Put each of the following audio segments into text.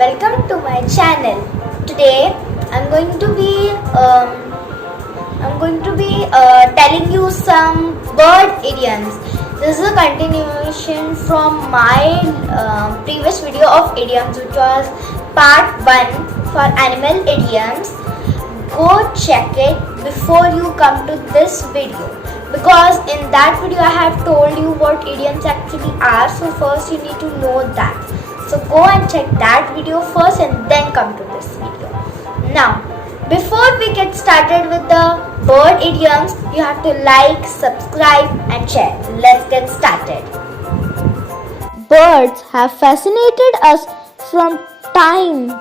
welcome to my channel. Today I'm going to be telling you some bird idioms. This is a continuation from my previous video of idioms, which was part 1 for animal idioms. Go check it before you come to this video, because in that video I have told you what idioms actually are. So first you need to know that. So go and check that video first and then come to this video. Now, before we get started with the bird idioms, you have to like, subscribe and share. Let's get started. Birds have fascinated us from time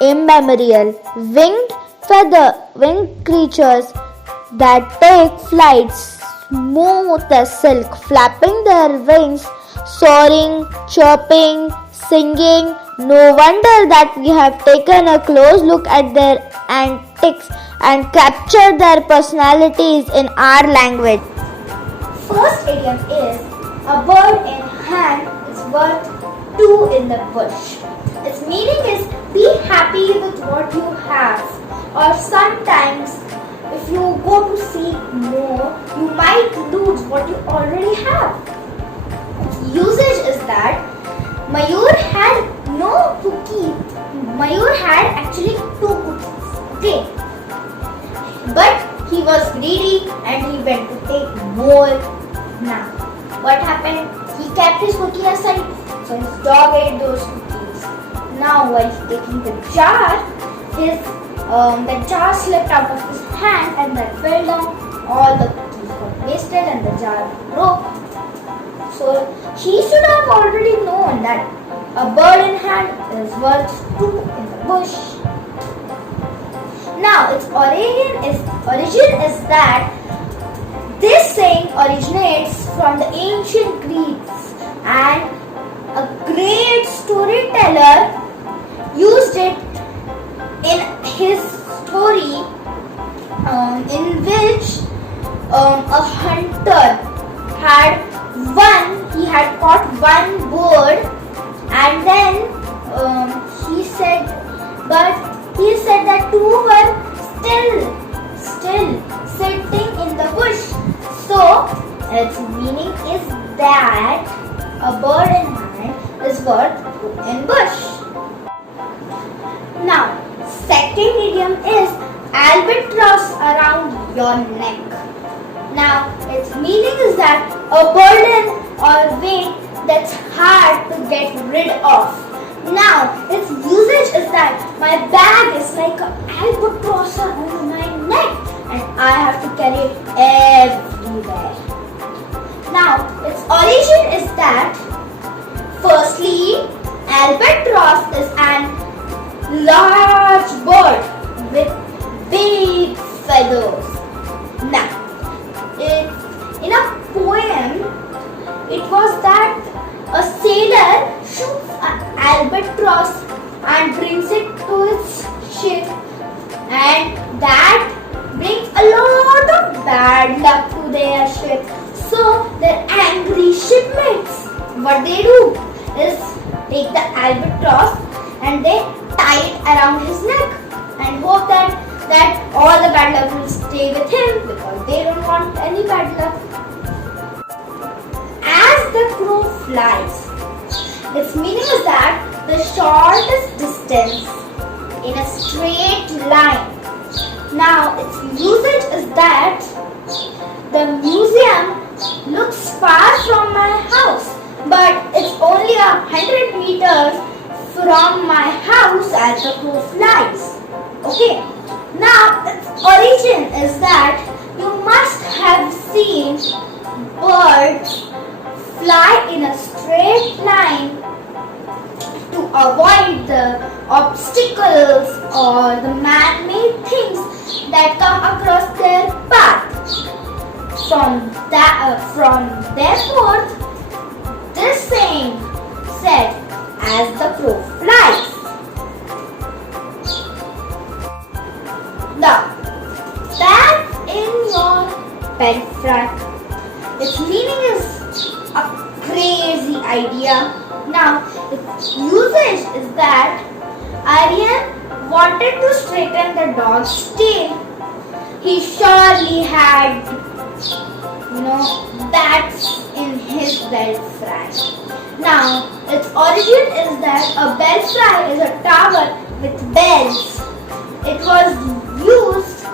immemorial. Winged creatures that take flight smooth as silk, flapping their wings, soaring, chirping, singing. No wonder that we have taken a close look at their antics and captured their personalities in our language. First idiom is a bird in hand is worth two in the bush. Its meaning is be happy with what you have, or sometimes if you go to seek more, you might lose what you already have. Usage is that Mayur had no cookie. Mayur had actually 2 cookies. Okay. But he was greedy and he went to take more. Now, what happened? He kept his cookie aside, so his dog ate those cookies. Now, while taking the jar, the jar slipped out of his hand and that fell down. All the cookies got wasted and the jar broke. So he should have already known that a bird in hand is worth 2 in the bush. Now its origin is that this saying originates from the ancient Greeks, and a great storyteller used it in his story in which a hunter had caught one bird, and then he said that 2 were still sitting in the bush. So its meaning is that a bird in hand is worth 2 in bush. Now, second idiom is albatross around your neck. Now, its meaning is that a burden or weight that's hard to get rid of. Now, its usage is that my bag is like an albatross around my neck and I have to carry it everywhere. Now, its origin is that firstly, albatross is an large bird with big feathers. Now, in a poem, it was that a sailor shoots an albatross and brings it to its ship, and that brings a lot of bad luck to their ship. So their angry shipmates, what they do is take the albatross and they tie it around his neck and hope that all the bad luck will stay with him, because they don't want any bad luck. As the crow flies, its meaning is that the shortest distance in a straight line. Now, its usage is that the museum looks far from my house, but it's only 100 meters from my house as the crow flies. Okay. Now, its origin is that you must have seen birds fly in a straight line to avoid the obstacles or the man-made things that come across their path. Therefore, this saying said, as the crow flies. Now, that's in your pen front. Its meaning is a crazy idea. Now, its usage is that Aryan wanted to straighten the dog's tail. He surely had, bats in his belt fry. Now, its origin is that a bell fry is a tower with bells. It was used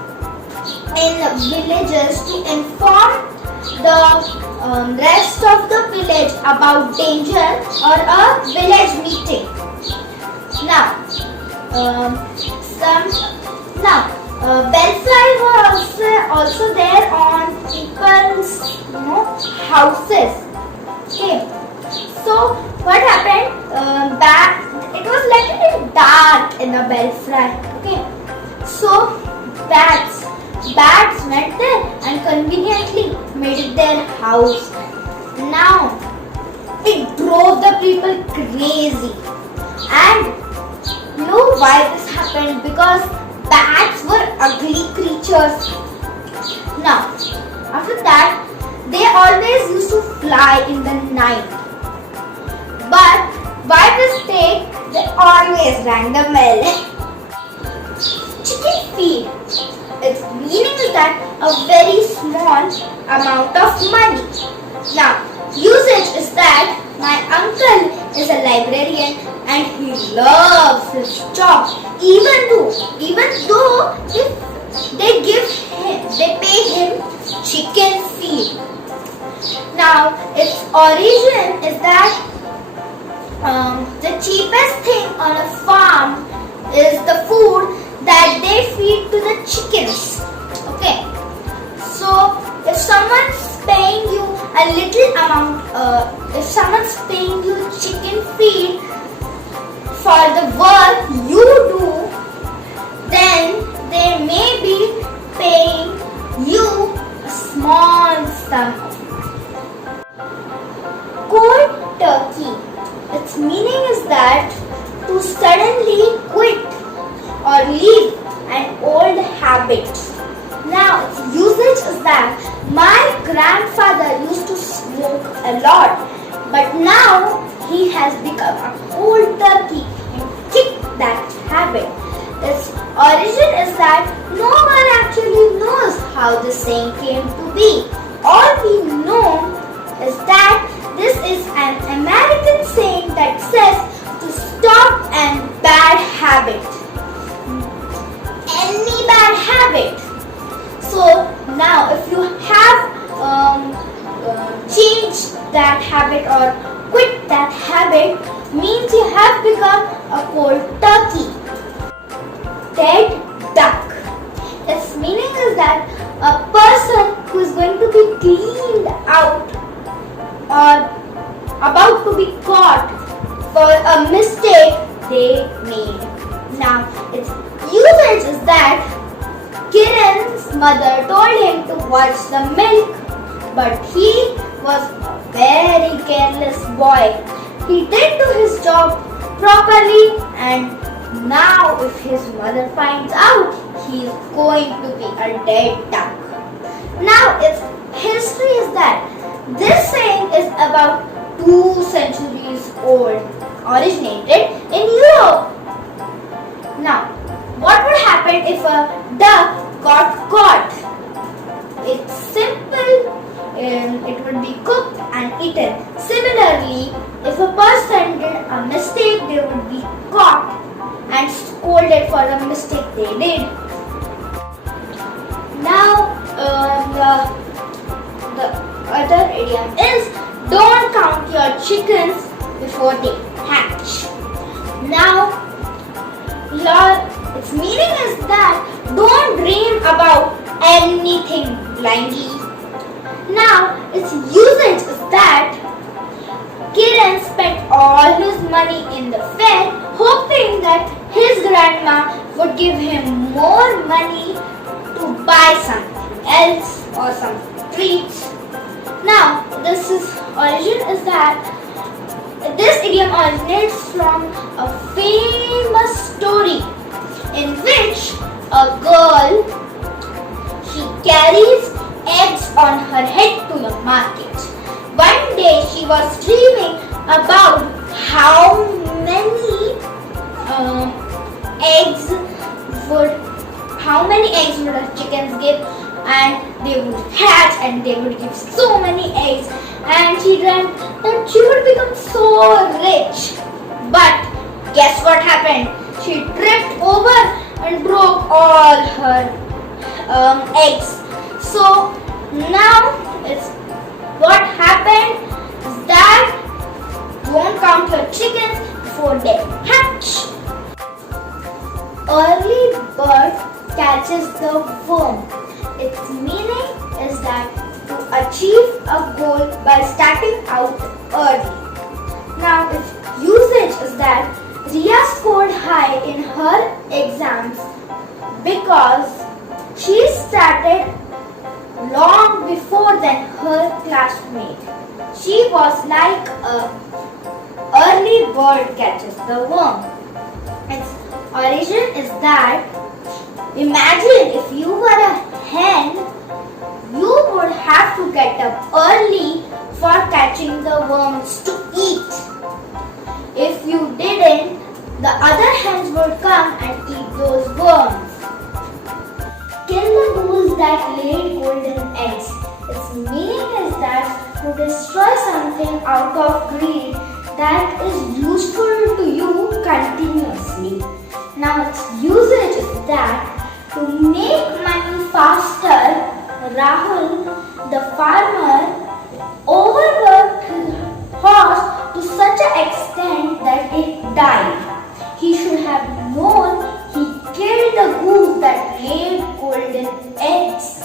in villages to inform the rest of the village about danger or a village meeting. Now, bellfly were also there on people's houses. Okay, so what happened? It was little dark in the bellfly. Okay, so bats went there and conveniently made it their house. Now it drove the people crazy, and you know why this happened? Because bats were ugly creatures. Now, after that, they always used to fly in the night. But by mistake, they always rang the bell. Chicken feed. Its meaning is that a very small amount of money. Now, usage is that my uncle is a librarian and he loves his job. Even though if they pay him chicken feed. Now, its origin is that the cheapest thing on a farm is the food that they feed to the chickens. Okay, so if someone's paying you a little amount, if someone's paying you chicken feed for the work you do, then they may be paying you a small sum. Cold turkey. Its meaning is that to suddenly quit or leave an old habit. Now, its usage is that my grandfather used to smoke a lot, but now he has become a cold turkey and kicked that habit. Its origin is that no one actually knows how this saying came to be. All we know is that this is an American saying that says to stop an bad habit. Any bad habit. So now if you have changed that habit or quit that habit, means you have become a cold turkey. Dead duck. Its meaning is that a person who is going to be cleaned out or about to be caught for a mistake they made. Now, its usage is that Kiran's mother told him to watch the milk, but he was a very careless boy. He didn't do his job properly, and now if his mother finds out, he is going to be a dead duck. Now, its history is that this saying is about 2 centuries old, originated in Europe. Now, what would happen if a duck got caught? It's simple, it would be cooked and eaten. Similarly, if a person did a mistake, they would be caught and scolded for the mistake they did. Now, the other idiom is don't count your chickens before they hatch. Now, its meaning is that don't dream about anything blindly. Now, its usage is that Kiran spent all his money in the fair hoping that his grandma would give him more money to buy something else or some treats. Now, this origin is that this idiom originates from a famous story in which a girl, she carries eggs on her head to the market. One day she was dreaming about how many eggs would how many eggs would the chickens give, and they would hatch and they would give so many eggs, and she dreamt that she would become so rich. But guess what happened? She tripped over and broke all her eggs. So now it's what happened is that won't count her chickens before they hatch. Early bird catches the worm. Its meaning is that to achieve a goal by starting out early. Now its usage is that Ria scored high in her exams because she started long before than her classmate. She was like a early bird catches the worm. Its origin is that imagine if you were a hen, you would have to get up early for catching the worms to eat. If you didn't, the other hens would come and eat those worms. Kill the goose that laid golden eggs. Its meaning is that to destroy something out of greed that is useful to you continuously. Now its usage is that to make money faster, Rahul, the farmer, overworked his horse to such an extent that it died. He should have known he killed the goose that laid golden eggs.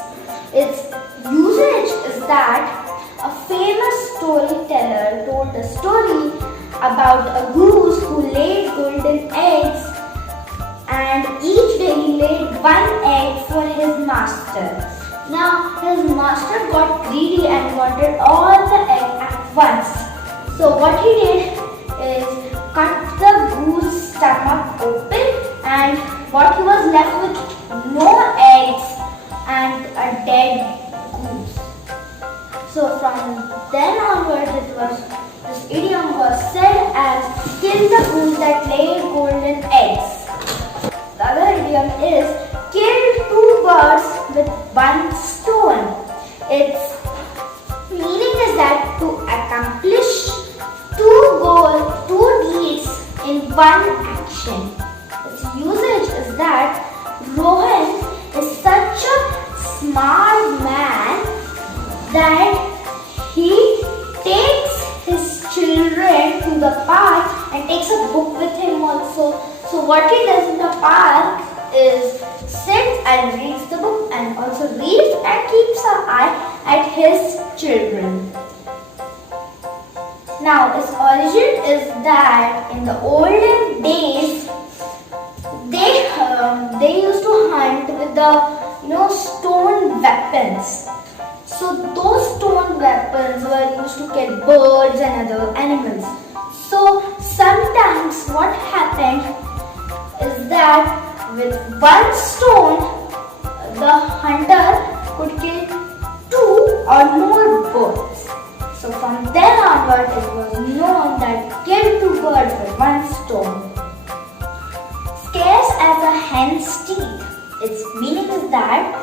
Its usage is that a famous storyteller told a story about a goose who laid golden eggs, and each day he laid one egg for his master. Now his master got greedy and wanted all the eggs at once. So what he did is cut the goose's stomach open, and what he was left with no eggs and a dead goose. So from then onwards this idiom was said as kill the goose that laid golden eggs. The other idiom is kill two birds with one stone. Its meaning is that to accomplish two deeds in one action. Its usage is that Rohan is such a smart man that he takes his children to the park and takes a book with him also. So what he does in the park is sits and reads the book and also reads and keeps an eye at his children. Now its origin is that in the olden days they used to hunt with the stone weapons. So those stone weapons were used to kill birds and other animals. So sometimes what happened is that with one stone the hunter could kill two or more birds. So from then onward it was known that kill two birds with one stone. Scarce as a hen's teeth. Its meaning is that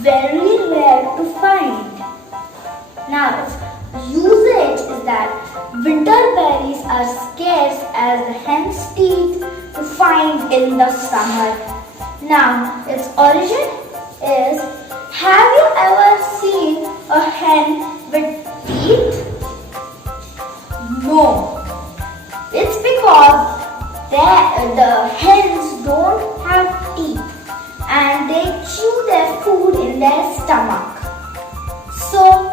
very rare to find. Now its usage is that winter berries are scarce as the hen's teeth to find in the summer. Now its origin is, have you ever seen a hen with teeth? No. It's because the hens don't have teeth and they chew their food in their stomach. So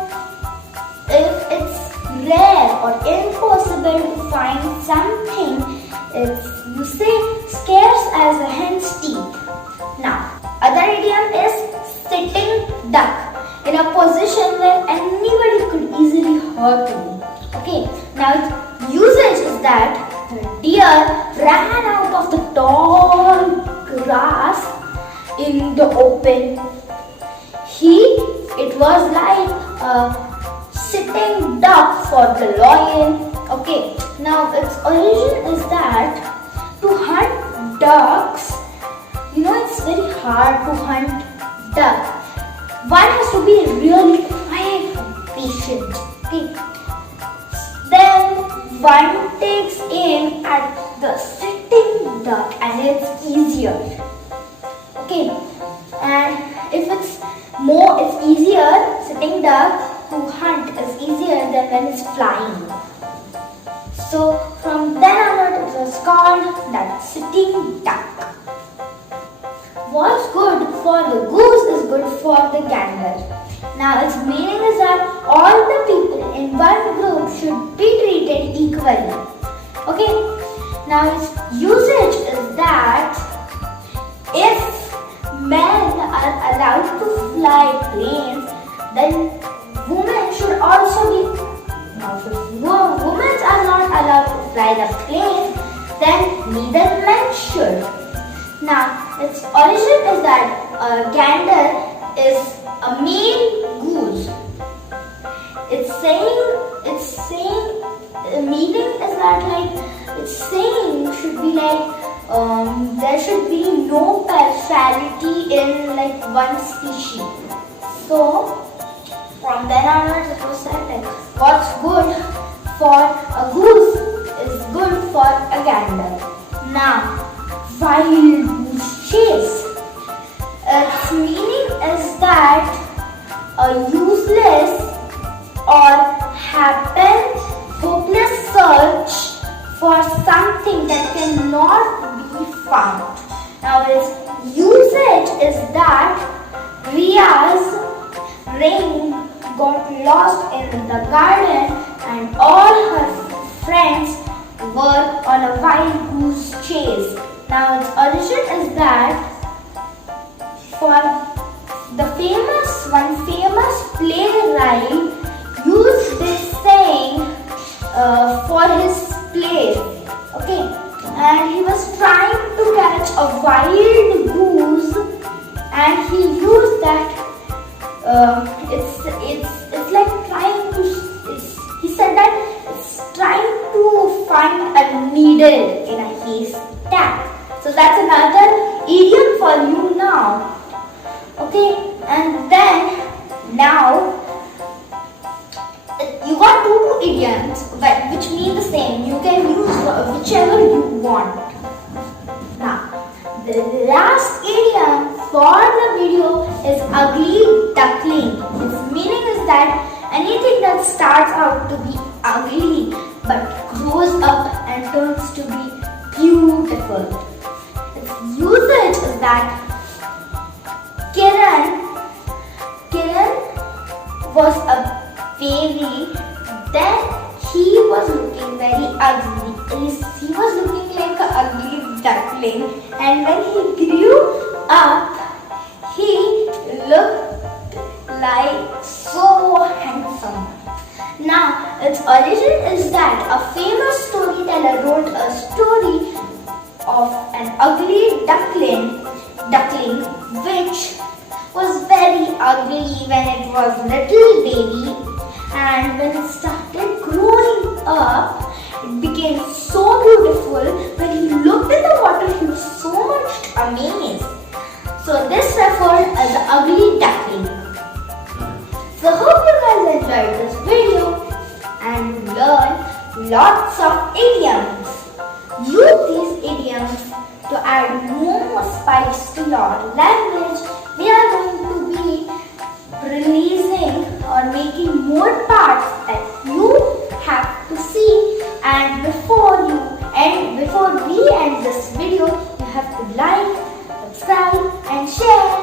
if it's rare or impossible to find something, you say scarce as a hen's teeth. Now other idiom is sitting duck, in a position where anybody could easily hurt you. Okay, now usage is that the deer ran out of the tall grass in the open. It was like a sitting duck for the lion. Okay, now its origin is that to hunt ducks hard to hunt duck. One has to be really quiet and patient. Okay. Then one takes aim at the sitting duck and it's easier. Okay. And if it's easier, sitting duck to hunt is easier than when it's flying. So from then onward it was called that sitting duck. What's good for the goose is good for the gander. Now its meaning is that all the people in one group should be treated equally. Okay. Now its usage is that if men are allowed to fly planes, then women should also be. Now if women are not allowed to fly the planes, then neither men should. Now, its origin is that gander is a male goose. It's saying, meaning is that it's saying should be there should be no partiality in one species. So, from then onwards it was said what's good for a goose is good for a gander. Now, wild goose chase. Its meaning is that a useless or hopeless search for something that cannot be found. Now its usage is that Ria's ring got lost in the garden and all her friends were on a wild goose chase. Now its origin is that one famous playwright used this saying for his play. Okay, and he was trying to catch a wild goose, and he used that. He said that it's trying to find a needle in a haystack. So that's another idiom for you now. Okay, and then now you got two idioms which mean the same. You can use whichever you want. Now, the last idiom for the video is ugly duckling. Its meaning is that anything that starts out to be ugly but grows up and turns to be beautiful. Its usage is that Kiran was a baby, then he was looking very ugly. He was looking like an ugly duckling, and when he grew up, he looked like so handsome. Now, its origin is that a famous storyteller wrote a story of an ugly duckling which was very ugly when it was little baby, and when it started growing up, it became so beautiful. When he looked in the water, he was so much amazed. So this referred as the ugly duckling. So hope you guys enjoyed this video and learned lots of idioms. Use these idioms to add more spice to your language. We are going to be releasing or making more parts that you have to see, and before we end this video, you have to like, subscribe and share.